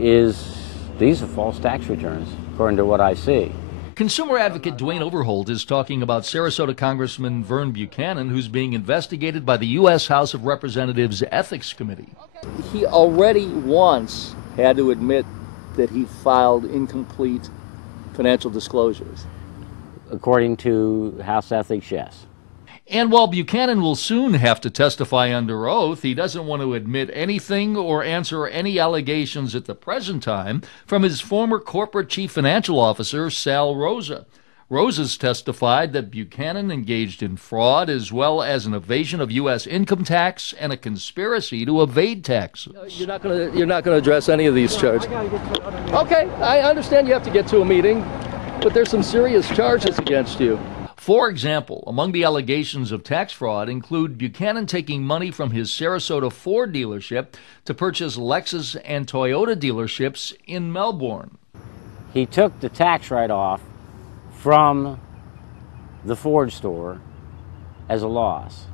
is these are false tax returns, according to what I see. Consumer advocate Dwayne Overholt is talking about Sarasota Congressman Vern Buchanan, who's being investigated by the U.S. House of Representatives Ethics Committee. He already once had to admit that he filed incomplete financial disclosures. According to House Ethics, yes. And while Buchanan will soon have to testify under oath, he doesn't want to admit anything or answer any allegations at the present time from his former corporate chief financial officer, Sal Rosa. Rosa's testified that Buchanan engaged in fraud as well as an evasion of U.S. income tax and a conspiracy to evade taxes. You're not going to address any of these charges. Okay, I understand you have to get to a meeting, but there's some serious charges against you. For example, among the allegations of tax fraud include Buchanan taking money from his Sarasota Ford dealership to purchase Lexus and Toyota dealerships in Melbourne. He took the tax write-off from the Ford store as a loss.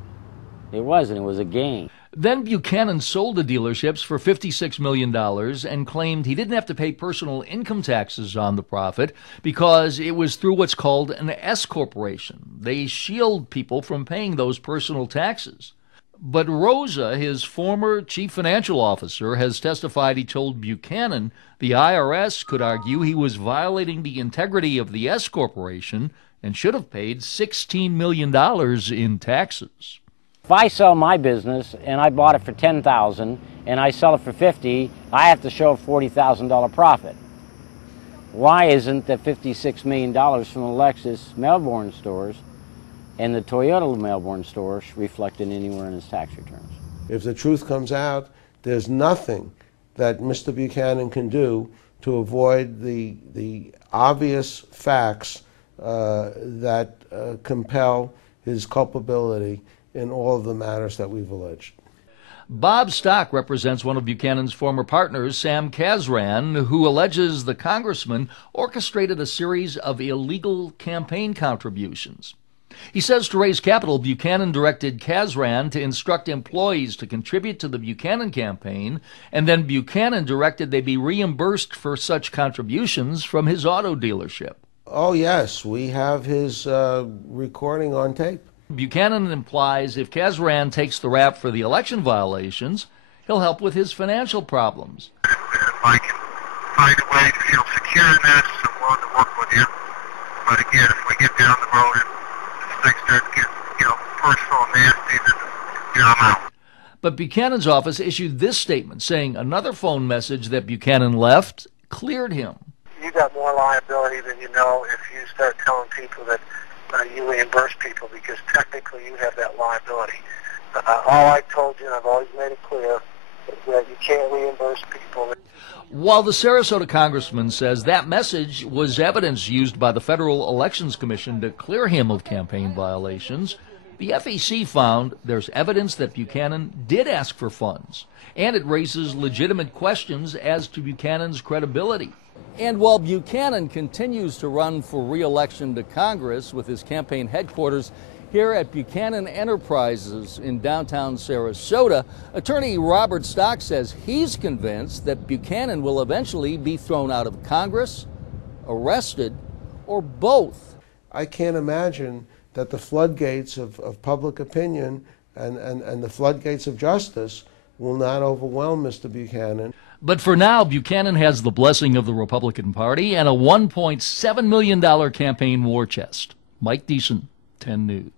It wasn't, it was a gain. Then Buchanan sold the dealerships for $56 million and claimed he didn't have to pay personal income taxes on the profit because it was through what's called an S corporation. They shield people from paying those personal taxes. But Rosa, his former chief financial officer, has testified he told Buchanan the IRS could argue he was violating the integrity of the S corporation and should have paid $16 million in taxes. If I sell my business and I bought it for $10,000 and I sell it for $50,000, I have to show a $40,000 profit. Why isn't the $56 million from the Lexus Melbourne stores and the Toyota Melbourne stores reflected anywhere in his tax returns? If the truth comes out, there's nothing that Mr. Buchanan can do to avoid the obvious facts that compel his culpability in all of the matters that we've alleged. Bob Stock represents one of Buchanan's former partners, Sam Kazran, who alleges the congressman orchestrated a series of illegal campaign contributions. He says to raise capital, Buchanan directed Kazran to instruct employees to contribute to the Buchanan campaign, and then Buchanan directed they be reimbursed for such contributions from his auto dealership. Oh, yes, we have his recording on tape. Buchanan implies if Kazran takes the rap for the election violations, he'll help with his financial problems. If I can find a way to feel secure in this, I'm willing to work with you. But again, if we get down the road and things start getting, personal and nasty, then, I'm out. But Buchanan's office issued this statement saying another phone message that Buchanan left cleared him. You got more liability than you know if you start telling people that you reimburse people, because technically you have that liability. All I told you, and I've always made it clear, is that you can't reimburse people. While the Sarasota congressman says that message was evidence used by the Federal Elections Commission to clear him of campaign violations, the FEC found there's evidence that Buchanan did ask for funds, and it raises legitimate questions as to Buchanan's credibility. And while Buchanan continues to run for re-election to Congress with his campaign headquarters here at Buchanan Enterprises in downtown Sarasota, attorney Robert Stock says he's convinced that Buchanan will eventually be thrown out of Congress, arrested, or both. I can't imagine that the floodgates of public opinion and the floodgates of justice will not overwhelm Mr. Buchanan. But for now, Buchanan has the blessing of the Republican Party and a $1.7 million campaign war chest. Mike Deason, 10 News.